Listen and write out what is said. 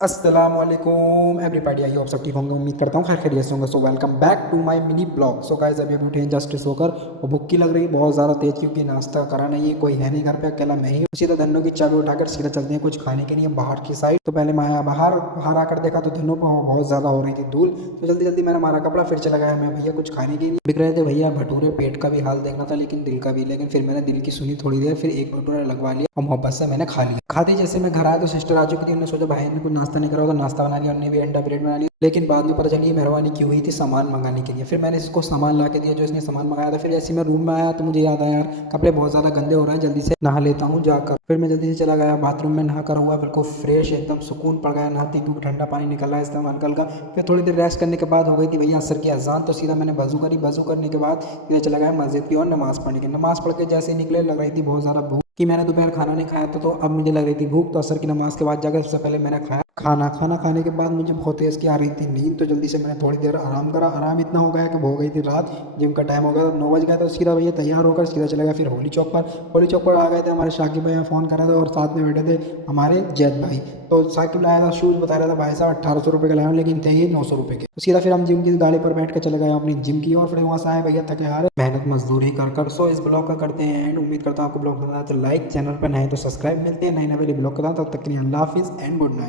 अस्सलामुअलैकुम everybody, I hope सब ठीक होंगे। उम्मीद करता हूँ खैर खैरियत से होंगे। So welcome back to my mini blog. So guys अभी अभी उठे हैं जस्ट सोकर और भूख की लग रही है बहुत ज़्यादा तेज, क्योंकि नाश्ता करा नहीं है, कोई है नहीं घर पे, अकेला मैं ही हूँ। सीधा धन्नो की चाबी उठाकर सीधा चलते हैं कुछ खाने के लिए बाहर की साइड। तो पहले मैं बाहर बाहर आकर देखा तो धन्नो पर बहुत ज़्यादा हो रही थी धूल। तो जल्दी जल्दी मैंने मारा कपड़ा, फिर चला गया मैं भैया कुछ खाने के लिए। बिक रहे थे भैया भटूरे, पेट का भी हाल देखना था लेकिन दिल का भी। लेकिन फिर मैंने दिल की सुनी थोड़ी देर, फिर एक भटूरा लगवा लिया और मोहब्बत से मैंने खा लिया। खाते जैसे मैं घर आया तो सिस्टर आ चुकी थी। उन्होंने सोचा भाई ने कुछ नाश्ता नहीं करा होगा, नाश्ता बना लिया उन्होंने भी, अंडा ब्रेड बना लिया। लेकिन बाद में पता चली मेहरबानी की हुई थी सामान मंगाने के लिए। फिर मैंने इसको सामान ला के दिया जो इसने सामान मंगाया था। फिर जैसे मैं रूम में आया तो मुझे याद आया यार कपड़े बहुत ज़्यादा गंदे हो रहे हैं, जल्दी से नहा लेता हूँ जाकर। फिर मैं जल्दी से चला गया बाथरूम में, नहा कर हुआ बिल्कुल फ्रेश, एकदम सुकून पड़ गया नहाते, क्योंकि ठंडा पानी निकल रहा है इस्तेमाल हल्का हल्का। फिर थोड़ी देर रेस्ट करने के बाद हो गई थी भैया असर की अजान। तो सीधा मैंने वजू करी, वजू करने के बाद सीधा चला गया मस्जिद की और नमाज़ पढ़ने की। नमाज़ पढ़ के जैसे ही निकले लग रही थी बहुत ज़्यादा भूख, कि मैंने दोपहर खाना नहीं खाया था, तो अब मुझे लग रही थी भूख। तो असर की नमाज़ के बाद जाकर सबसे पहले मैंने खाया खाना। खाना खाने के बाद मुझे बहुत तेज़ की आ रही थी नींद, तो जल्दी से मैंने थोड़ी देर आराम करा। आराम इतना हो गया कि हो गई थी रात, जिम का टाइम हो गया, 9 बज गया। तो सीधा भैया तैयार होकर सीधा चला गया फिर होली चौक पर। होली चौक पर आ गए थे हमारे शाकिब भाई, फ़ोन कर रहे थे और साथ में बैठे थे हमारे जैद भाई। तो साकिब लाया था शूज़, बता रहा था भाई साहब 1800 रुपये का लाया हूँ, लेकिन थे ये 900 रुपये के। तो सीधा फिर हम जिम की गाड़ी पर बैठ के चले गए अपनी जिम की, और फिर वहाँ से आए भैया थके हारे मेहनत मजदूरी कर कर। सो इस ब्लॉग का करते हैं एंड। उम्मीद करता हूँ आपको ब्लॉग पसंद आया तो लाइक, चैनल पर नए तो सब्सक्राइब। मिलते हैं नए नए ब्लॉग के साथ, तब तक के लिए अल्लाह हाफिज़ एंड गुड नाइट।